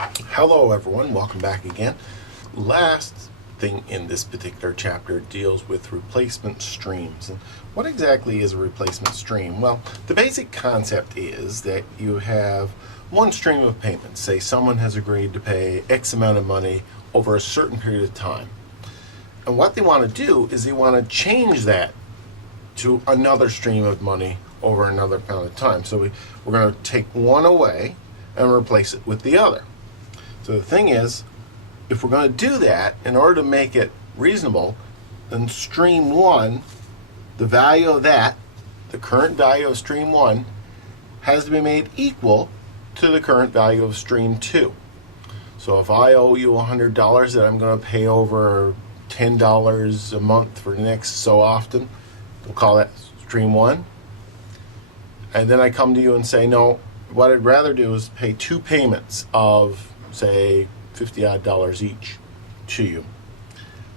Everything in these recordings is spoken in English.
Hello everyone, welcome back again. Last thing in this particular chapter deals with replacement streams. And what exactly is a replacement stream? Well, the basic concept is that you have one stream of payments. Say someone has agreed to pay X amount of money over a certain period of time. And what they want to do is they want to change that to another stream of money over another amount of time. So we're going to take one away and replace it with the other. So the thing is, if we're going to do that, in order to make it reasonable, then stream 1, the value of that, the current value of stream 1, has to be made equal to the current value of stream 2. So if I owe you $100 that I'm going to pay over $10 a month for the next so often, we'll call that stream 1. And then I come to you and say, no, what I'd rather do is pay 2 payments of, say, $50 each to you.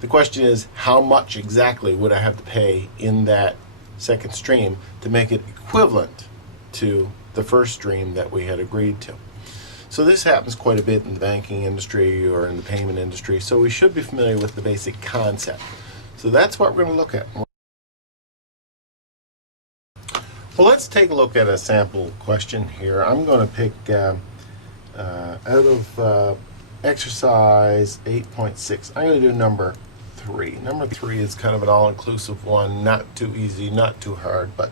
The question is, how much exactly would I have to pay in that second stream to make it equivalent to the first stream that we had agreed to? So this happens quite a bit in the banking industry or in the payment industry, so we should be familiar with the basic concept. So that's what we're going to look at. Well, let's take a look at a sample question here. I'm going to pick out of exercise 8.6, I'm going to do number 3. Number 3 is kind of an all-inclusive one, not too easy, not too hard, but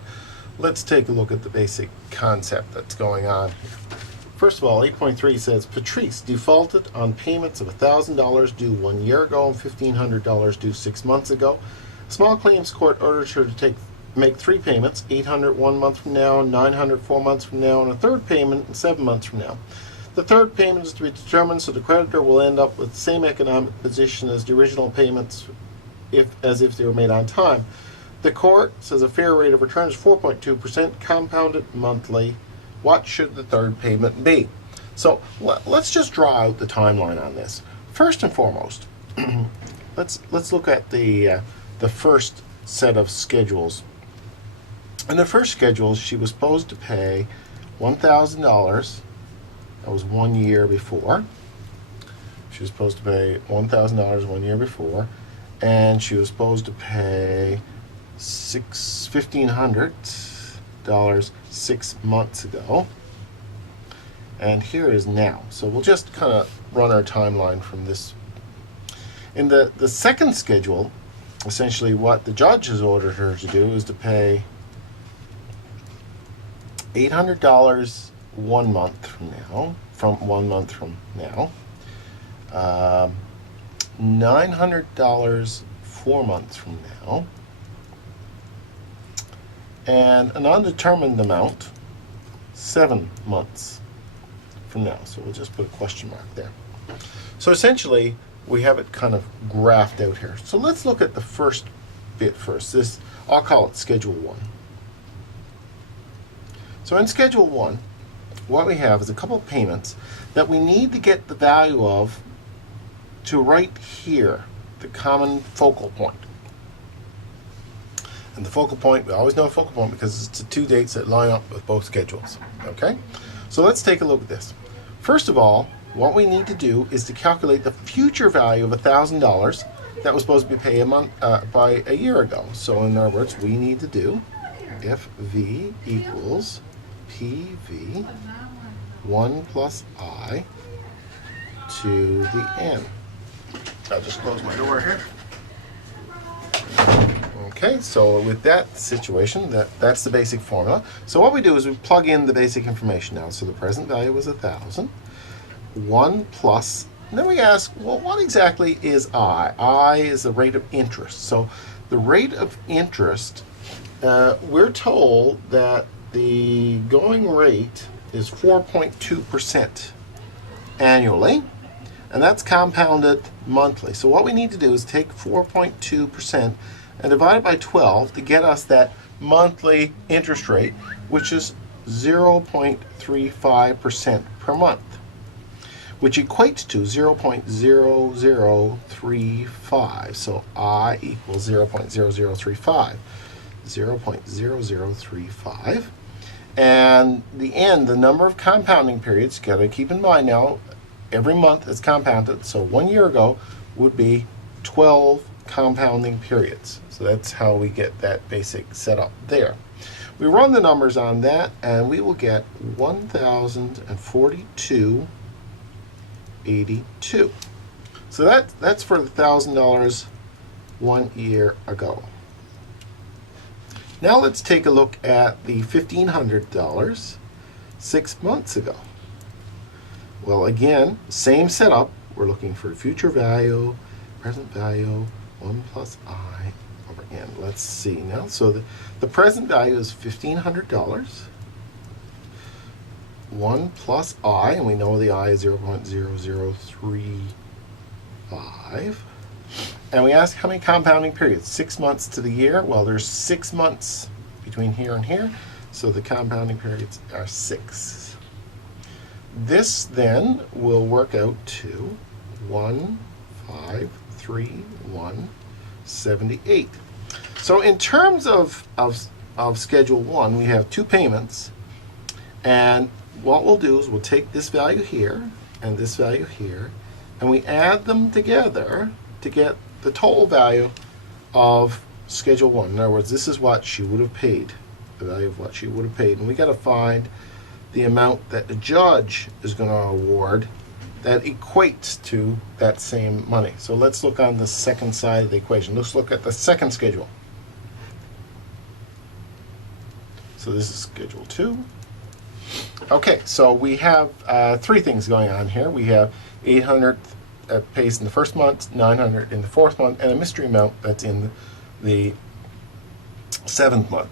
let's take a look at the basic concept that's going on here. First of all, 8.3 says, Patrice defaulted on payments of $1,000 due 1 year ago and $1,500 due 6 months ago. Small claims court ordered her to make 3 payments, $800 1 month from now, $900 4 months from now, and a third payment 7 months from now. The third payment is to be determined, so the creditor will end up with the same economic position as the original payments as if they were made on time. The court says a fair rate of return is 4.2% compounded monthly. What should the third payment be? So let's just draw out the timeline on this. First and foremost, let's look at the first set of schedules. In the first schedule, she was supposed to pay $1,000. That was 1 year before. She was supposed to pay $1,000 1 year before, and she was supposed to pay $1,500 6 months ago. And here is now. So we'll just kind of run our timeline from this. In the second schedule, essentially what the judge has ordered her to do is to pay $800 1 month from now, from 1 month from now, $900 4 months from now, and an undetermined amount 7 months from now. So we'll just put a question mark there. So essentially, we have it kind of graphed out here. So let's look at the first bit first. This, I'll call it Schedule 1. So in Schedule 1, what we have is a couple of payments that we need to get the value of to right here, the common focal point. And the focal point, we always know a focal point because it's the 2 dates that line up with both schedules. Okay? So let's take a look at this. First of all, what we need to do is to calculate the future value of $1,000 that was supposed to be paid by a year ago. So in other words, we need to do if V equals PV 1 plus I to the n. I'll just close my door here. Okay, so with that situation, that's the basic formula. So what we do is we plug in the basic information now. So the present value was 1,000. 1 plus, and then we ask, well, what exactly is I? I is the rate of interest. So the rate of interest, we're told that the going rate is 4.2% annually, and that's compounded monthly. So what we need to do is take 4.2% and divide it by 12 to get us that monthly interest rate, which is 0.35% per month, which equates to 0.0035. So I equals 0.0035. 0.0035. And the n, the number of compounding periods, got to keep in mind now, every month is compounded. So 1 year ago would be 12 compounding periods. So that's how we get that basic setup there. We run the numbers on that and we will get 1,042.82. So that's for the $1,000 1 year ago. Now let's take a look at the $1,500 6 months ago. Well, again, same setup. We're looking for future value, present value, 1 plus I over n. Let's see now. So the present value is $1,500. 1 plus I, and we know the I is 0.0035. And we ask how many compounding periods? 6 months to the year. Well, there's 6 months between here and here, so the compounding periods are 6. This then will work out to 1,531.78. So in terms of Schedule 1, we have 2 payments, and what we'll do is we'll take this value here and this value here, and we add them together to get the total value of Schedule 1. In other words, this is what she would have paid, the value of what she would have paid. And we got to find the amount that the judge is going to award that equates to that same money. So let's look on the second side of the equation. Let's look at the second schedule. So this is Schedule 2. Okay, so we have 3 things going on here. We have 800 pays in the first month, 900 in the 4th month, and a mystery amount that's in the 7th month.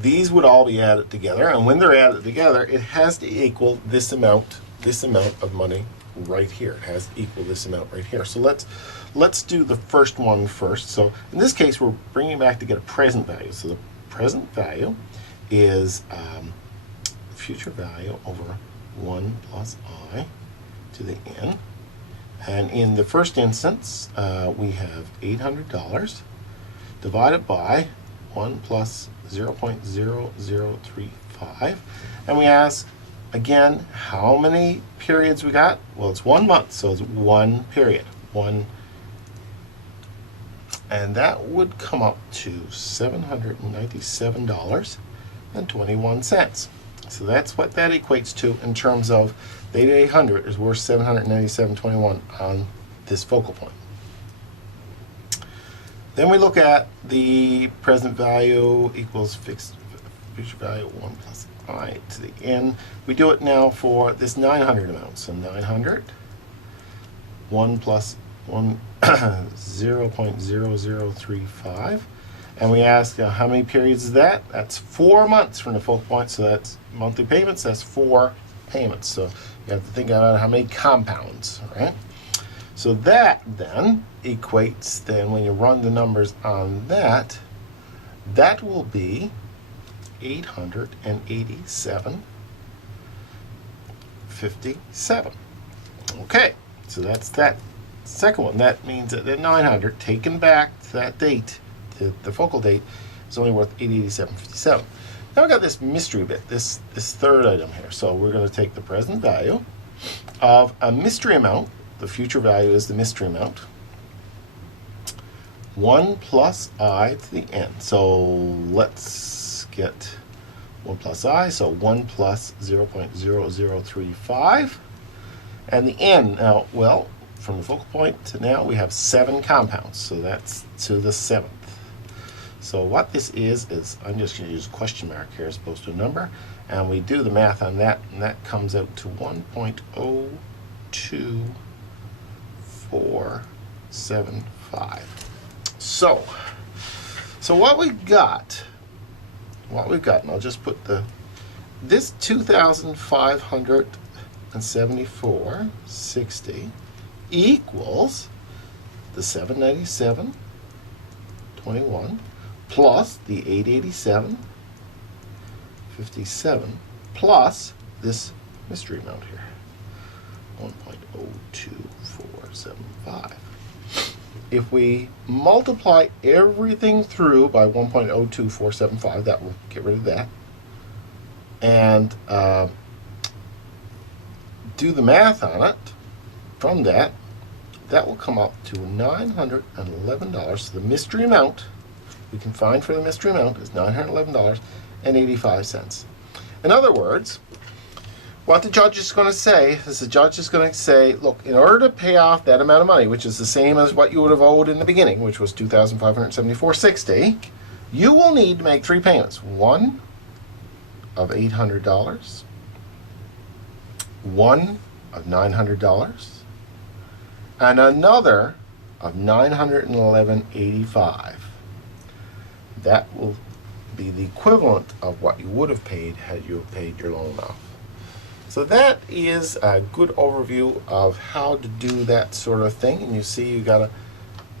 These would all be added together, and when they're added together, it has to equal this amount of money right here. It has to equal this amount right here. So let's do the first one first. So in this case, we're bringing back to get a present value. So the present value is future value over 1 plus I to the n. And in the first instance, we have $800 divided by 1 plus 0.0035. And we ask, again, how many periods we got? Well, it's 1 month, so it's 1 period. And that would come up to $797.21. So that's what that equates to in terms of the 800 is worth $797.21 on this focal point. Then we look at the present value equals fixed future value 1 plus I to the n. We do it now for this 900 amount. So 900, 1 plus 1, 0.0035. And we ask how many periods is that? That's 4 months from the focal point. So that's monthly payments. That's 4 payments. So you have to think about how many compounds, right? So that then equates, then when you run the numbers on that, that will be 887.57. Okay, so that's that second one. That means that the 900 taken back to that date, to the focal date, is only worth 887.57. Now we got this mystery bit, this third item here. So we're going to take the present value of a mystery amount. The future value is the mystery amount. 1 plus I to the n. So let's get 1 plus I. So 1 plus 0.0035. And the n, now, well, from the focal point to now, we have 7 compounds. So that's to the 7th. So what this is I'm just going to use a question mark here as opposed to a number. And we do the math on that, and that comes out to 1.02475. So what we've got, and I'll just put this 2,574.60 equals the 797.21 plus the 887.57 plus this mystery amount here, 1.02475. If we multiply everything through by 1.02475, that will get rid of that, and do the math on it, from that, that will come up to $911. So the mystery amount we can find for the mystery amount is $911.85. In other words, what the judge is going to say is the judge is going to say, look, in order to pay off that amount of money, which is the same as what you would have owed in the beginning, which was $2,574.60, you will need to make three payments. One of $800, one of $900, and another of $911.85. That will be the equivalent of what you would have paid had you paid your loan off. So that is a good overview of how to do that sort of thing. And you see you got to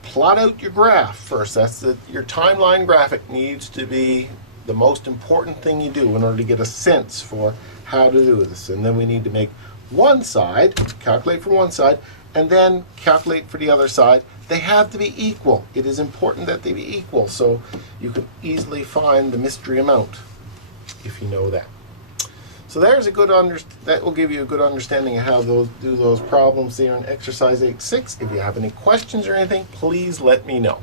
plot out your graph first. That's your timeline graphic needs to be the most important thing you do in order to get a sense for how to do this. And then we need to make one side, calculate for one side, and then calculate for the other side. They have to be equal. It is important that they be equal, so you can easily find the mystery amount if you know that. So there's a good that will give you a good understanding of how do those problems there in exercise 8.6. If you have any questions or anything, please let me know.